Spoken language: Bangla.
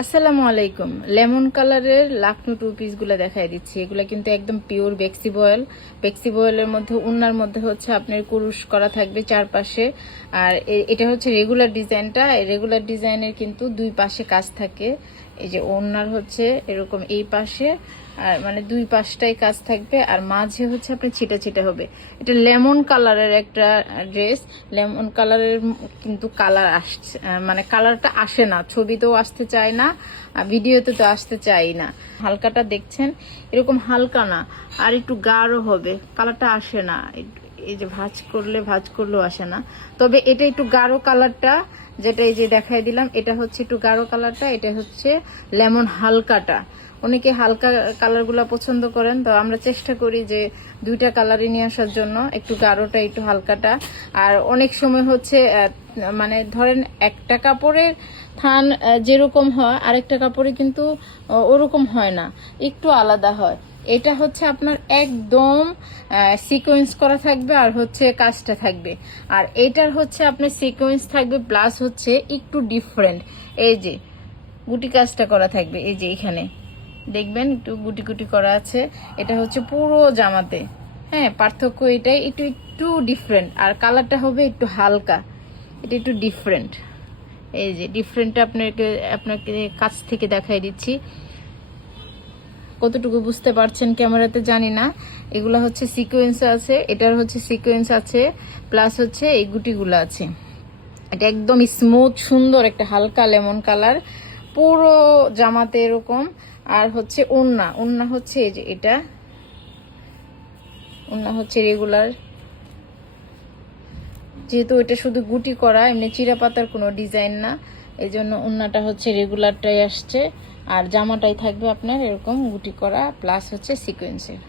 আসসালামু আলাইকুম। লেমন কালারের লাকনো টু পিস গুলা দেখাই দিচ্ছি। এগুলা কিন্তু একদম পিওর বেক্সি বয়েলের মধ্যে উন্নার মধ্যে হচ্ছে আপনার কুরুশ করা থাকবে চারপাশে। আর এটা হচ্ছে রেগুলার ডিজাইনটা। রেগুলার ডিজাইনের কিন্তু দুই পাশে কাজ থাকে। এই যে ওড়নার হচ্ছে এরকম এই পাশে, আর মানে দুই পাশটাই কাজ থাকবে, আর মাঝে হচ্ছে আপনি ছিটা ছিটা হবে। এটা লেমন কালারের একটা ড্রেস। লেমন কালারের কিন্তু কালার আসছে, মানে কালারটা আসে না, ছবিতেও আসতে চায় না, আর ভিডিওতে তো আসতে চাই না। হালকাটা দেখছেন এরকম হালকা না, আর একটু গাঢ় হবে, কালারটা আসে না। এই যে ভাঁজ করলেও আসে না। তবে এটা একটু গাঢ় কালারটা, যেটা এই যে দেখাই দিলাম, এটা হচ্ছে একটু গাঢ় কালারটা, এটা হচ্ছে লেমন হালকাটা। অনেকে হালকা কালারগুলো পছন্দ করেন, তো আমরা চেষ্টা করি যে দুইটা কালারই নিয়ে আসার জন্য, একটু গাঢ়টা একটু হালকাটা। আর অনেক সময় হচ্ছে মানে ধরেন একটা কাপড়ের থান যেরকম হয় আরেকটা কাপড়ে কিন্তু ওরকম হয় না, একটু আলাদা হয়। এটা হচ্ছে আপনার একদম সিকোয়েন্স করা থাকবে, আর হচ্ছে কাজটা থাকবে। আর এটার হচ্ছে আপনার সিকোয়েন্স থাকবে প্লাস হচ্ছে একটু ডিফারেন্ট। এই যে গুটি কাজটা করা থাকবে, এই যে এখানে দেখবেন একটু গুটি গুটি করা আছে। এটা হচ্ছে পুরো জামাতে। হ্যাঁ, পার্থক্য এটাই, একটু একটু ডিফারেন্ট। আর কালারটা হবে একটু হালকা, এটা একটু ডিফারেন্ট। এই যে ডিফারেন্টটা আপনাকে কাছ থেকে দেখাই দিচ্ছি, কতটুকু বুঝতে পারছেন ক্যামেরাতে জানি না। এগুলা হচ্ছে সিকোয়েন্স আছে, এটার হচ্ছে সিকোয়েন্স আছে, প্লাস হচ্ছে এই গুটিগুলো আছে। এটা একদম স্মুথ সুন্দর একটা হালকা লেমন কালার, পুরো জামাতে এরকম। আর হচ্ছে ওড়না হচ্ছে এই যে এটা, ওড়না হচ্ছে রেগুলার, যেহেতু এটা শুধু গুটি করা, এমনি চিরা পাতার কোনো ডিজাইন না, এই জন্য ওড়নাটা হচ্ছে রেগুলারটাই আসছে। আর জামাটাই থাকবে আপনার এরকম গুটি করা প্লাস হচ্ছে সিকোয়েন্সের।